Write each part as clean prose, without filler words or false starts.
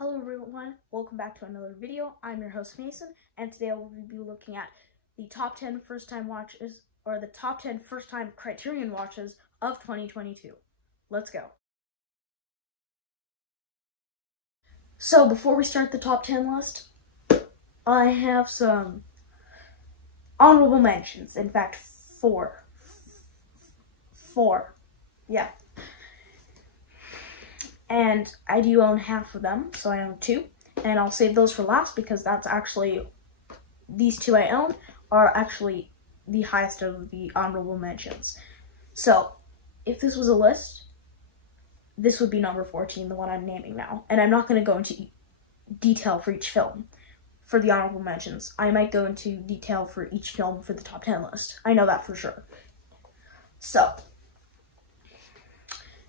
Hello everyone, welcome back to another video. I'm your host Mason, and today we'll be looking at the top 10 first-time watches, or the top 10 first-time Criterion watches of 2022. Let's go. So before we start the top 10 list, I have some honorable mentions. In fact, four. Yeah. And I do own half of them, so I own two. And I'll save those for last because that's actually, these two I own are actually the highest of the honorable mentions. So, if this was a list, this would be number 14, the one I'm naming now. And I'm not going to go into detail for each film for the honorable mentions. I might go into detail for each film for the top 10 list. I know that for sure. So,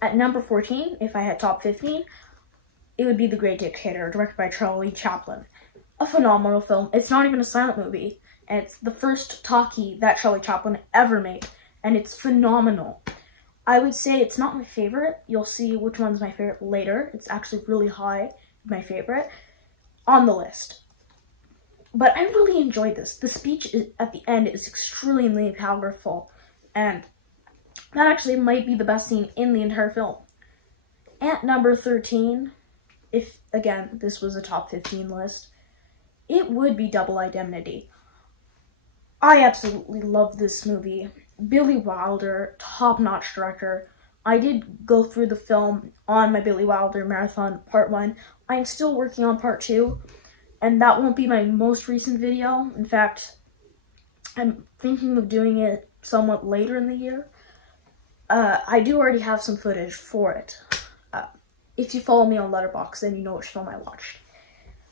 at number 14, if I had top 15, it would be The Great Dictator, directed by Charlie Chaplin. A phenomenal film. It's not even a silent movie, and it's the first talkie that Charlie Chaplin ever made, and it's phenomenal. I would say it's not my favorite. You'll see which one's my favorite later. It's actually really high, my favorite, on the list. But I really enjoyed this. The speech at the end is extremely powerful, and that actually might be the best scene in the entire film. At number 13, if, again, this was a top 15 list, it would be Double Indemnity. I absolutely love this movie. Billy Wilder, top-notch director. I did go through the film on my Billy Wilder Marathon Part 1. I'm still working on Part 2, and that won't be my most recent video. In fact, I'm thinking of doing it somewhat later in the year. I do already have some footage for it. If you follow me on Letterboxd, then you know which film I watched.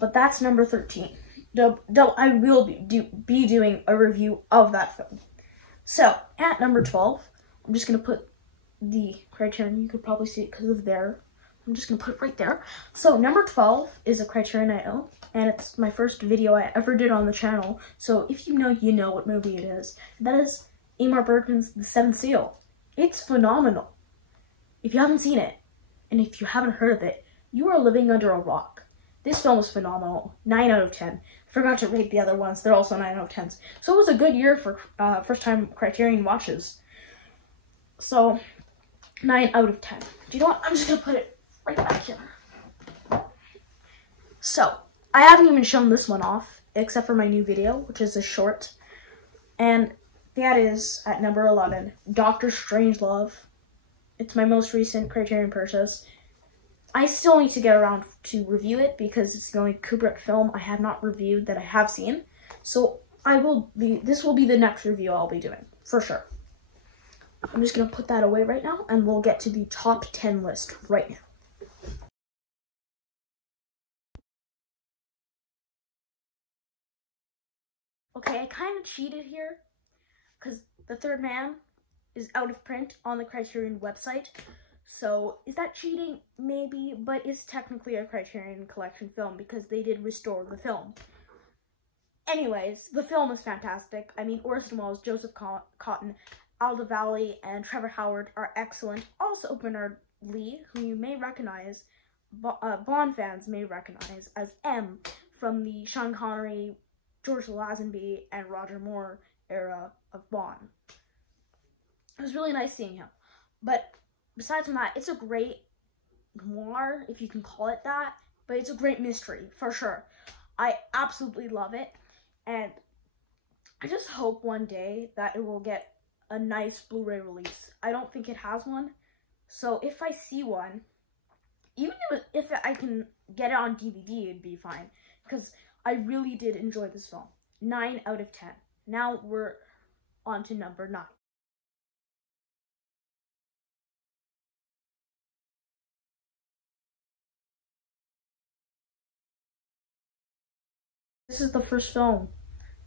But that's number 13. I will be doing a review of that film. So, at number 12, I'm just going to put the Criterion. You could probably see it because of there. I'm just going to put it right there. So, number 12 is a Criterion I own, and it's my first video I ever did on the channel. So, if you know what movie it is. That is Ingmar Bergman's The Seventh Seal. It's phenomenal. If you haven't seen it, and if you haven't heard of it, you are living under a rock. This film is phenomenal. 9 out of 10. Forgot to rate the other ones. They're also 9 out of 10s. So it was a good year for first-time Criterion watches. So, 9 out of 10. Do you know what? I'm just going to put it right back here. So, I haven't even shown this one off, except for my new video, which is a short. And that is, at number 11, Dr. Strangelove. It's my most recent Criterion purchase. I still need to get around to review it because it's the only Kubrick film I have not reviewed that I have seen. So this will be the next review I'll be doing, for sure. I'm just going to put that away right now, and we'll get to the top 10 list right now. Okay, I kind of cheated here, because The Third Man is out of print on the Criterion website. So, is that cheating? Maybe, but it's technically a Criterion Collection film because they did restore the film. Anyways, the film is fantastic. I mean, Orson Welles, Joseph Cotten, Alda Valli, and Trevor Howard are excellent. Also, Bernard Lee, who you may recognize, Bond fans may recognize as M from the Sean Connery, George Lazenby, and Roger Moore era of Bond. It was really nice seeing him. But besides from that, it's a great noir, if you can call it that, but it's a great mystery, for sure. I absolutely love it, and I just hope one day that it will get a nice Blu-ray release. I don't think it has one, so if I see one, even if I can get it on DVD, it'd be fine, because I really did enjoy this film. 9 out of 10. Now we're on to number 9. This is the first film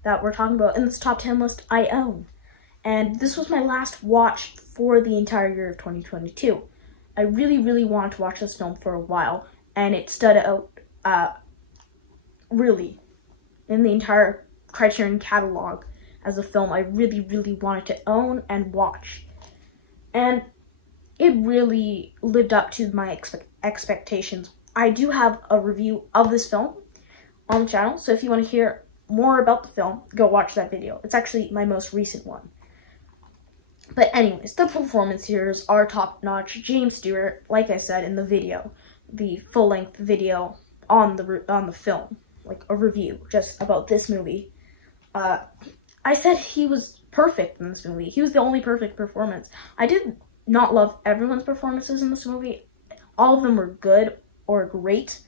that we're talking about in this top 10 list I own. And this was my last watch for the entire year of 2022. I really wanted to watch this film for a while, and it stood out really in the entire Criterion catalog as a film I really wanted to own and watch. And it really lived up to my expectations I do have a review of this film on the channel, so if you want to hear more about the film, go watch that video. It's actually my most recent one. But anyways, the performances are top-notch. James Stewart, like I said in the video, the full-length video on the film, like a review just about this movie. I said he was perfect in this movie. He was the only perfect performance. I did not love everyone's performances in this movie. All of them were good or great.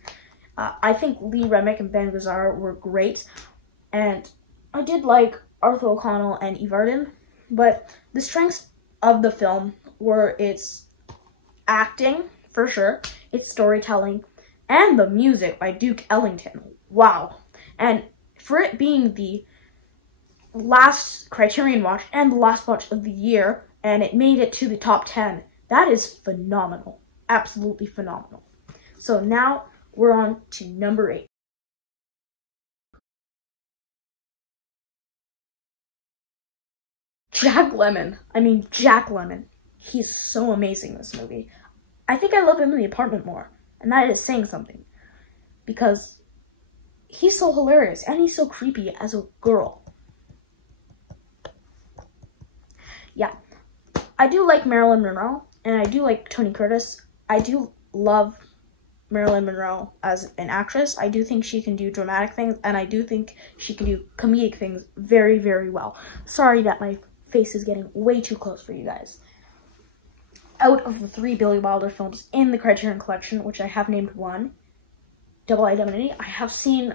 I think Lee Remick and Ben Gazzara were great. And I did like Arthur O'Connell and Eve Arden. But the strengths of the film were its acting, for sure, its storytelling, and the music by Duke Ellington. Wow. And for it being the last Criterion Watch and the last watch of the year, and it made it to the top 10, that is phenomenal. Absolutely phenomenal. So now we're on to number 8. Jack Lemmon. He's so amazing in this movie. I think I love him in The Apartment more, and that is saying something. Because he's so hilarious, and he's so creepy as a girl. Yeah. I do like Marilyn Monroe, and I do like Tony Curtis. I do love Marilyn Monroe as an actress. I do think she can do dramatic things, and I do think she can do comedic things very, very well. Sorry that my face is getting way too close for you guys. Out of the 3 Billy Wilder films in the Criterion Collection, which I have named one, Double Indemnity, I have seen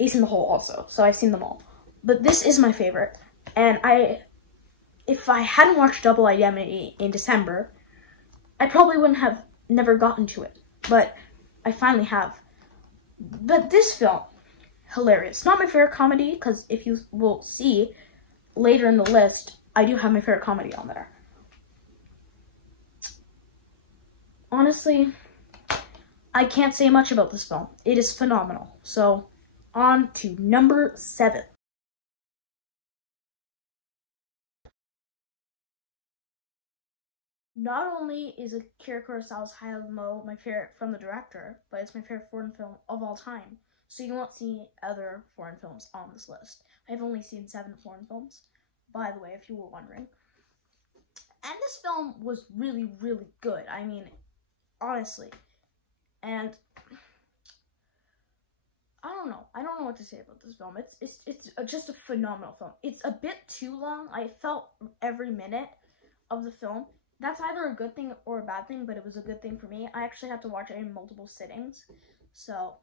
Ace in the Hole also, so I've seen them all. But this is my favorite, and if I hadn't watched Double Indemnity in December, I probably wouldn't have never gotten to it, but I finally have. But this film, hilarious. Not my favorite comedy, because if you will see later in the list, I do have my favorite comedy on there. Honestly, I can't say much about this film. It is phenomenal. So, on to number 7. Not only is Akira Kurosawa's Hayao my favorite from the director, but it's my favorite foreign film of all time. So you won't see other foreign films on this list. I've only seen 7 foreign films, by the way, if you were wondering. And this film was really, really good. I mean, honestly. And I don't know what to say about this film. It's just a phenomenal film. It's a bit too long. I felt every minute of the film. That's either a good thing or a bad thing, but it was a good thing for me. I actually had to watch it in multiple sittings, so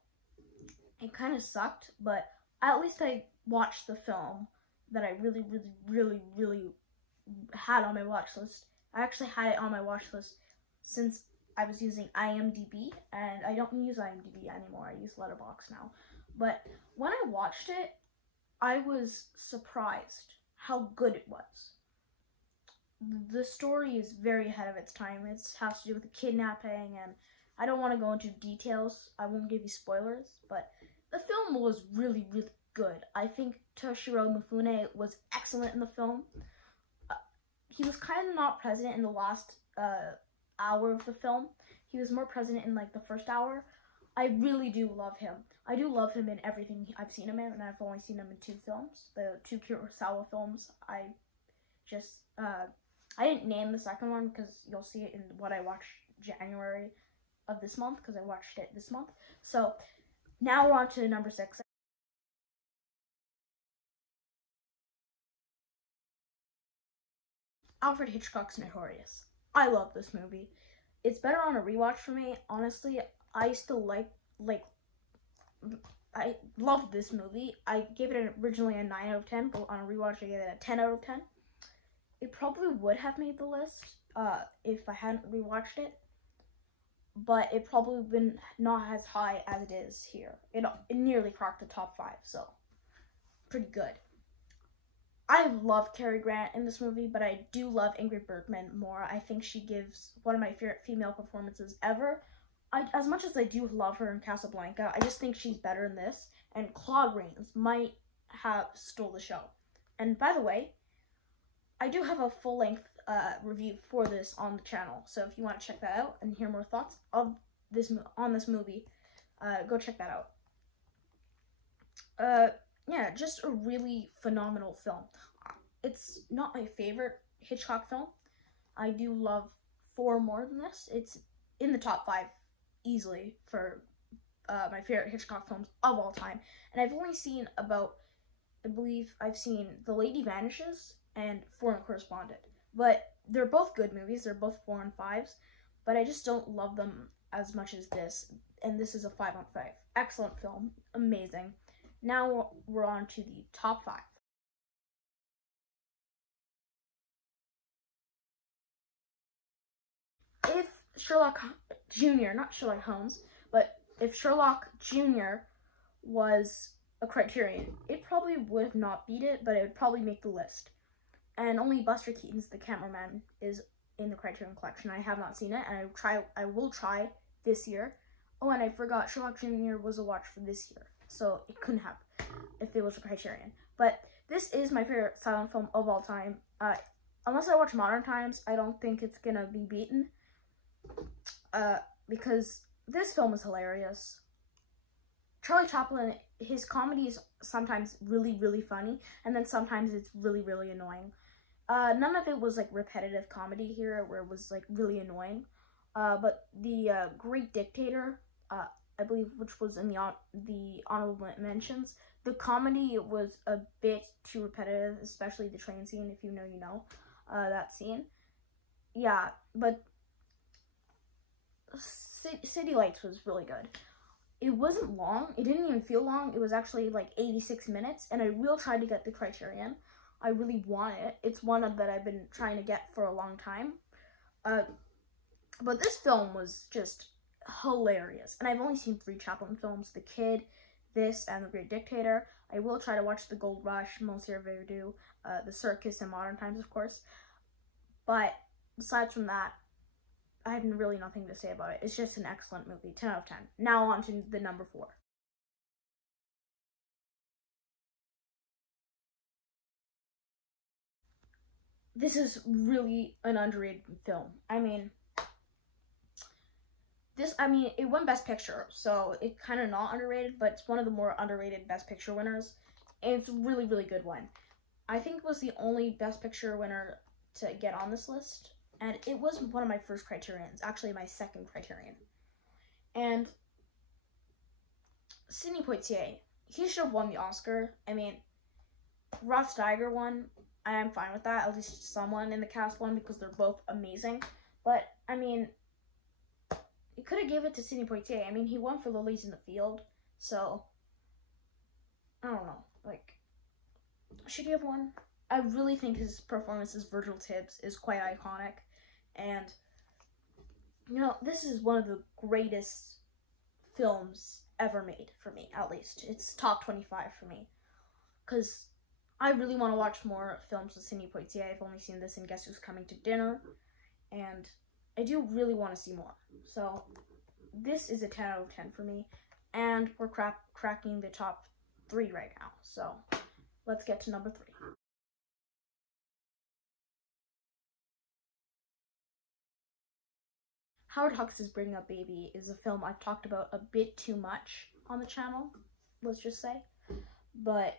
it kind of sucked, but at least I watched the film that I really, really, really, really had on my watch list. I actually had it on my watch list since I was using IMDb, and I don't use IMDb anymore. I use Letterboxd now. But when I watched it, I was surprised how good it was. The story is very ahead of its time. It has to do with a kidnapping, and I don't want to go into details. I won't give you spoilers, but the film was really, really good. I think Toshiro Mifune was excellent in the film. He was kind of not present in the last hour of the film. He was more present in like the first hour. I really do love him. I do love him in everything I've seen him in, and I've only seen him in 2 films. The 2 Kurosawa films. I didn't name the second one because you'll see it in what I watched January of this month, because I watched it this month. So now we're on to number 6. Alfred Hitchcock's Notorious. I love this movie. It's better on a rewatch for me. Honestly, I used to I loved this movie. I gave it originally a 9 out of 10, but on a rewatch I gave it a 10 out of 10. It probably would have made the list if I hadn't rewatched it, but it probably would have been not as high as it is here. It nearly cracked the top 5, so pretty good. I love Cary Grant in this movie, but I do love Ingrid Bergman more. I think she gives one of my favorite female performances ever. As much as I do love her in Casablanca, I just think she's better in this, and Claude Rains might have stole the show. And by the way, I do have a full-length review for this on the channel, so if you want to check that out and hear more thoughts of this movie. Go check that out. Yeah, just a really phenomenal film. It's not my favorite Hitchcock film. I do love 4 more than this. It's in the top 5 easily for my favorite Hitchcock films of all time. And I've only seen about, I believe I've seen The Lady Vanishes and Foreign Correspondent. But they're both good movies. They're both 4 and 5s. But I just don't love them as much as this. And this is a 5 on 5. Excellent film. Amazing. Now we're on to the top 5. If Sherlock Jr., not Sherlock Holmes, but if Sherlock Jr. was a Criterion, it probably would have not beat it, but it would probably make the list. And only Buster Keaton's The Cameraman is in the Criterion Collection. I have not seen it, and I will try this year. Oh, and I forgot, Sherlock Jr. was a watch for this year, so it couldn't have if it was a Criterion. But this is my favorite silent film of all time. Unless I watch Modern Times, I don't think it's gonna be beaten. Because this film is hilarious. Charlie Chaplin, his comedy is sometimes really, really funny, and then sometimes it's really, really annoying. None of it was like repetitive comedy here, where it was like really annoying. But the Great Dictator, I believe, which was in the honorable mentions, the comedy was a bit too repetitive, especially the train scene. If you know, you know that scene. Yeah, but City Lights was really good. It wasn't long. It didn't even feel long. It was actually like 86 minutes, and I will try to get the Criterion. I really want it. It's one that I've been trying to get for a long time. But this film was just hilarious, and I've only seen 3 Chaplin films: The Kid, this, and The Great Dictator. I will try to watch The Gold Rush, Monsieur Verdoux, The Circus, and Modern Times, of course. But besides from that, I have really nothing to say about it. It's just an excellent movie. 10 out of 10. Now on to the number 4. This is really an underrated film. I mean, it won Best Picture, so it's kind of not underrated, but it's one of the more underrated Best Picture winners. And it's a really, really good one. I think it was the only Best Picture winner to get on this list. And it was one of my first Criterions, actually my second Criterion. And Sidney Poitier, he should have won the Oscar. I mean, Rod Steiger won. I am fine with that. At least someone in the cast won, because they're both amazing. But, I mean, you could have given it to Sidney Poitier. I mean, he won for Lilies in the Field. So, I don't know. Like, should he have won? I really think his performance as Virgil Tibbs is quite iconic. And, you know, this is one of the greatest films ever made, for me, at least. It's top 25 for me. Because I really want to watch more films with Sidney Poitier. I've only seen this in Guess Who's Coming to Dinner. And I do really want to see more. So, this is a 10 out of 10 for me. And we're cracking the top 3 right now. So, let's get to number 3. Howard Hux's Bring Up Baby is a film I've talked about a bit too much on the channel, let's just say. But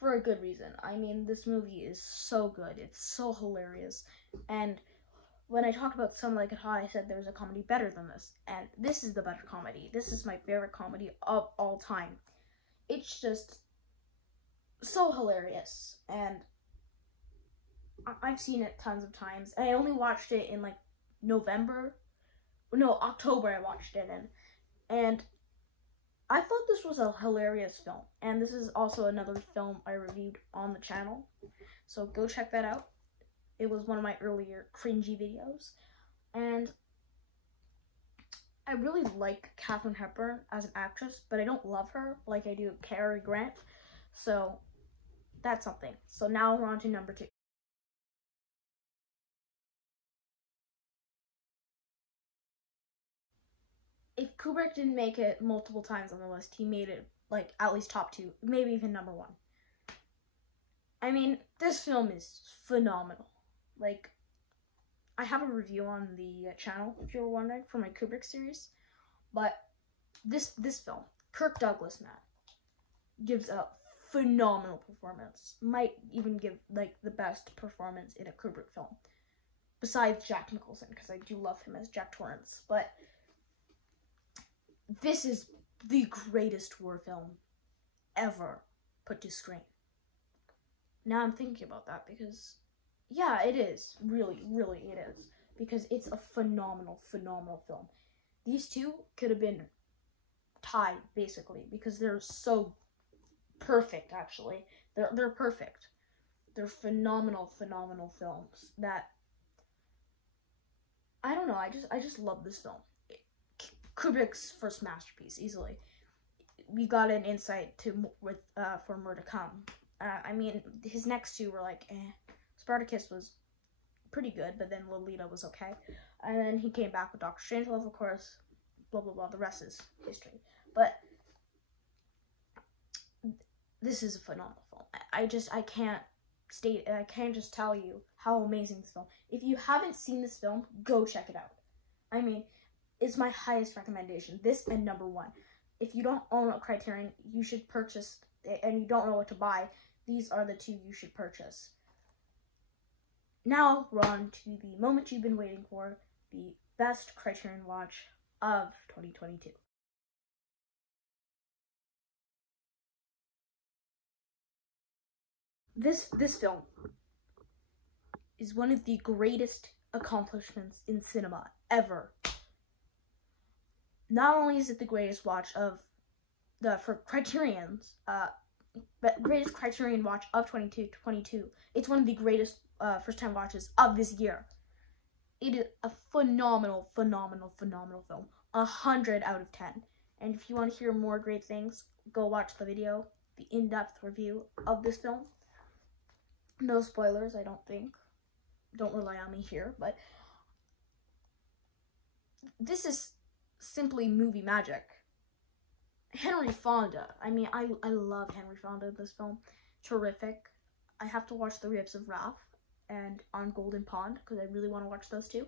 for a good reason. I mean, this movie is so good. It's so hilarious. And when I talked about Some Like It Hot, I said there was a comedy better than this. And this is the better comedy. This is my favorite comedy of all time. It's just so hilarious. And I've seen it tons of times. And I only watched it in like October I watched it in. And I thought this was a hilarious film. And this is also another film I reviewed on the channel. So go check that out. It was one of my earlier cringy videos. And I really like Katharine Hepburn as an actress, but I don't love her like I do Cary Grant. So that's something. So now we're on to number 2. If Kubrick didn't make it multiple times on the list, he made it like at least top 2, maybe even number 1. I mean, this film is phenomenal. Like, I have a review on the channel, if you're wondering, for my Kubrick series. But this film, Kirk Douglas, man, gives a phenomenal performance. Might even give like the best performance in a Kubrick film, besides Jack Nicholson, because I do love him as Jack Torrance. But this is the greatest war film ever put to screen. Now I'm thinking about that because, yeah, it is. Really, really it is. Because it's a phenomenal, phenomenal film. These two could have been tied, basically, because they're so perfect, actually. They're perfect. They're phenomenal, phenomenal films that, I don't know, I just love this film. Kubrick's first masterpiece, easily. We got an insight for more to come. I mean, his next two were like, Spartacus was pretty good, but then Lolita was okay. And then he came back with Dr. Strangelove, of course, blah, blah, blah. The rest is history. But this is a phenomenal film. I can't just tell you how amazing this film. If you haven't seen this film, go check it out. I mean, it's my highest recommendation. This and number one. If you don't own a Criterion, you should purchase, and you don't know what to buy, these are the two you should purchase. Now we're on to the moment you've been waiting for, the best Criterion watch of 2022. This film is one of the greatest accomplishments in cinema ever. Not only is it the greatest watch for Criterion's, but greatest Criterion watch of 2022, it's one of the greatest first-time watches of this year. It is a phenomenal, phenomenal, phenomenal film. 100 out of 10. And if you want to hear more great things, go watch the video, the in-depth review of this film. No spoilers, I don't think. Don't rely on me here, but this is simply movie magic. Henry Fonda. I mean, I love Henry Fonda in this film. Terrific. I have to watch The Ribs of Wrath and On Golden Pond because I really want to watch those two.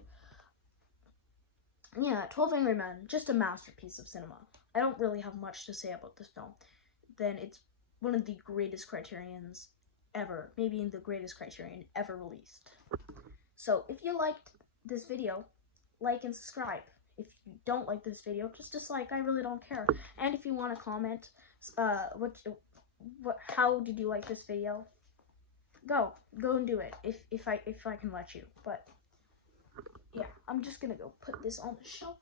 Yeah, 12 Angry Men. Just a masterpiece of cinema. I don't really have much to say about this film. Then it's one of the greatest Criterions ever. Maybe the greatest Criterion ever released. So, if you liked this video, like and subscribe. If you don't like this video, just dislike. I really don't care. And if you want to comment, how did you like this video? Go and do it. If I can let you. But yeah, I'm just gonna go put this on the shelf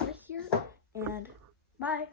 right here. And bye.